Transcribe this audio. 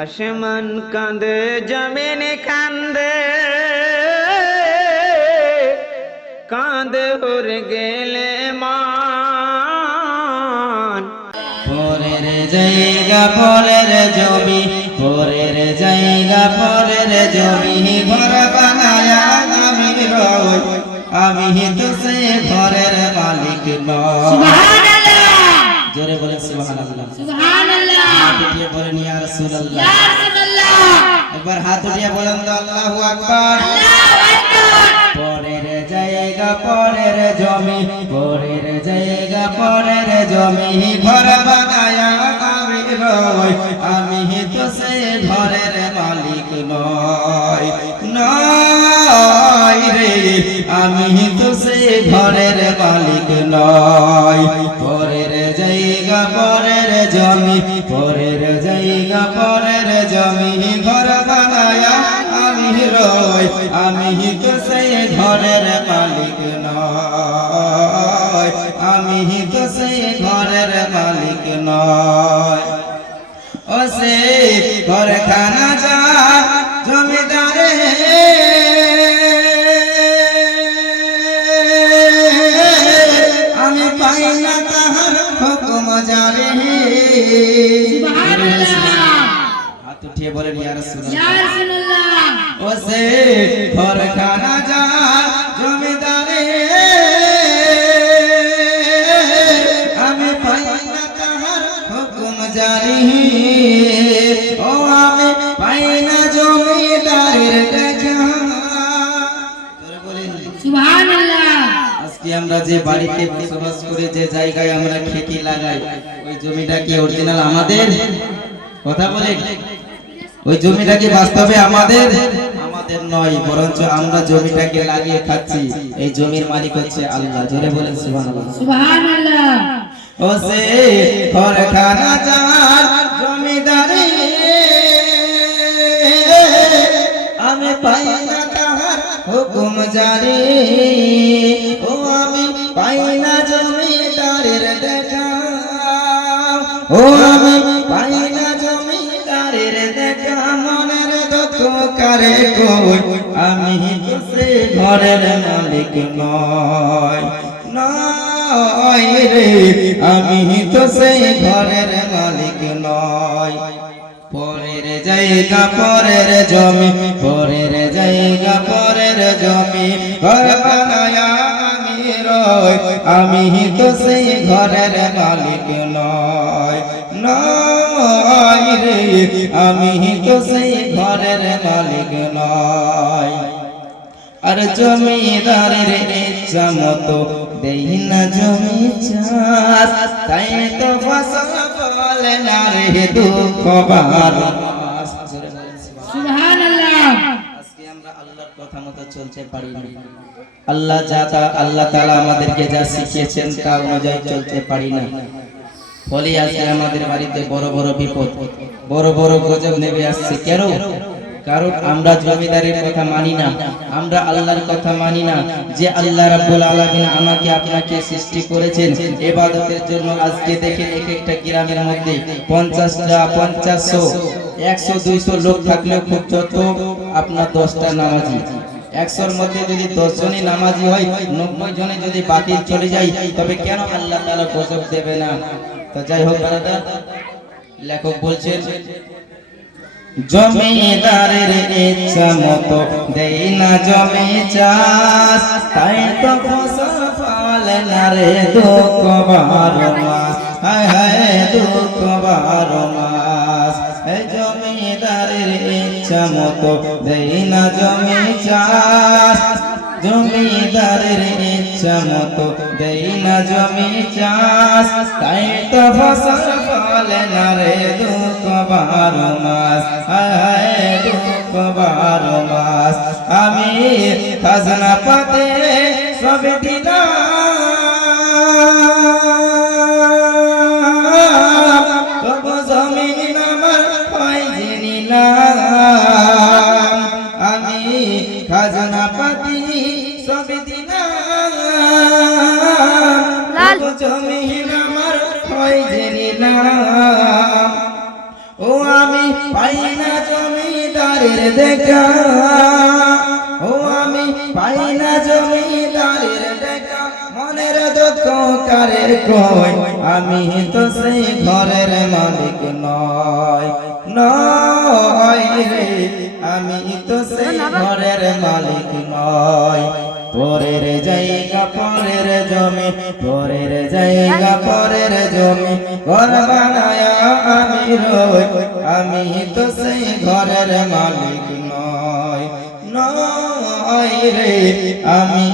আসমান কাঁদে জমিন কান্দে, কাঁদে উড়ে গেলে মান। পরের জায়গা পরের জমি, পরের জায়গা পরের জমি, ঘর বানায়া আমি রই, আমি তো সে ঘরের মালিক নই। সুবহানাল্লাহ, জোরে বলেন সুবহানাল্লাহ। সুবহানাল্লাহ, হাত উঠিয়ে বলেন ইয়া রাসূলুল্লাহ। ইয়া রাসূলুল্লাহ, একবার হাত উঠিয়ে বলেন তো আল্লাহু আকবার। আল্লাহু আকবার। পরের জায়গা পরের জমি, পরের জায়গা পরের জমি, ঘর বানায়া আমি রই, আমি তো সে ঘরের মালিক নই, নই রে, আমি তো সে ঘরের মালিক নই। পরের জায়গা পরের জমি, পরের জায়গা পরের জমি, ঘর বানায়া আমি রই, আমি তো সে ঘরের মালিক নই, আমি তো সে ঘরের মালিক নই। ও সে ঘর খানা যা জমিদারে, আমি পাই না তাহার হুকুম জারি। সুবহানাল্লাহ, হাত উঠিয়ে বলেন ইয়া রাসূলুল্লাহ। ইয়া রাসূলুল্লাহ। ও সে ঘর খানা যা জমিদারে, আমি পাই না তাহার হুকুম জারি। ও আমি পাই না জমিদারের দেখা। তোরে বলেন সুবহানাল্লাহ। আজকে আমরা যে বাড়িতে বসবাস করে, যে জায়গায় আমরা খেতি লাগাই, ওই জমিটা কি অরিজিনাল আমাদের? কথা বলেন, ওই জমিটা কি বাস্তবে আমাদের? আমাদের নয়, বরঞ্চ আমরা জমিটাকে লাগিয়ে খাচ্ছি। এই জমির মালিক হচ্ছে আল্লাহ। জোরে বলেন সুবহানাল্লাহ। সুবহানাল্লাহ। ও সে ঘরখানা যার জমিদারি, আমি পাই না তাহার হুকুম জারি। ও আমি পাই না জমিদারের দেখা, ও আমি পাই না জমিদারের দেখা। মনের দুঃখ কারে কই, আমি তো সে ঘরের মালিক নয়, নয় রে, আমি তো সে ঘরের মালিক নয়। পরের জায়গা পরের জমি, পরের জায়গা পরের জমি, ঘর বানায়া আমি রই, আমি তো সেই ঘরের মালিক নয়, নয় রে, আমি তো সেই ঘরের মালিক নয়। আর জমিদারের ইচ্ছা মতো দেই না জমি চাষ, তাই তো ফসল ফলে না রে দুঃখ বারো মাস। সুবহানাল্লাহ। আজকে আমরা আল্লাহর কথা মতো চলতে পারি না। আল্লাহ তাআলা আমাদেরকে যা শিখিয়েছেন তা অনুযায়ী চলতে পারি না। ফলে আজকে আমাদের বাড়িতে বড় বড় বিপদ, বড় বড় গজব নেমে আসছে। কেন? কারণ আমরা জমিদারের কথা মানি না, আমরা আল্লাহর কথা মানি না। যে আল্লাহ রাব্বুল আলামিন আমাকে আপনাকে সৃষ্টি করেছেন ইবাদতের জন্য। আজকে দেখেন এক একটা গ্রামের মধ্যে 50টা 50 100 200 লোক থাকলেও খুব যত আপনার 10টা নামাজি। 100-র মধ্যে যদি 10 জনই নামাজি হয়, 90 জনে যদি বাতিল চলে যায়, তবে কেন আল্লাহ তাআলা গজব দেবে না? তো যাই হোক ব্রাদার, লেখক বলছেন জমিদারের ইচ্ছা মতো দেই না জমি চাষ, তাই তো ফসল ফলে না রে দুঃখ বারো মাস, হায় হায় দুঃখ বারো মাস। এই জমিদারের ইচ্ছা মতো দেই না জমি চাষ, জমিদারের ইচ্ছা মতো দেই না জমি চাষ, তাই তো ফসল ফলে না রে দুঃখ বারো মাস, হায় দুঃখ বারো মাস। আমি খাজনা পাতে সব দিলাম, তবু জমিন আমার হয় নিলাম। আমি খাজনা পাতি সব দিলাম, তবু জমিন আমার হয় নিলাম। ও আমি পাই জমিদারের দেখা, ও আমি পাই না জমিদারের দেখা, মনের দুঃখ কারে কই, আমি তো সেই ঘরের মালিক নয়, নয় রে, আমি তো সেই ঘরের মালিক নয়। পরের জায়গা পরের জমি, পরের জায়গা পরের জমি, ঘর বানায় আমি রই, আমি তো সেই ঘরের মালিক নয়, নয় রে, আমি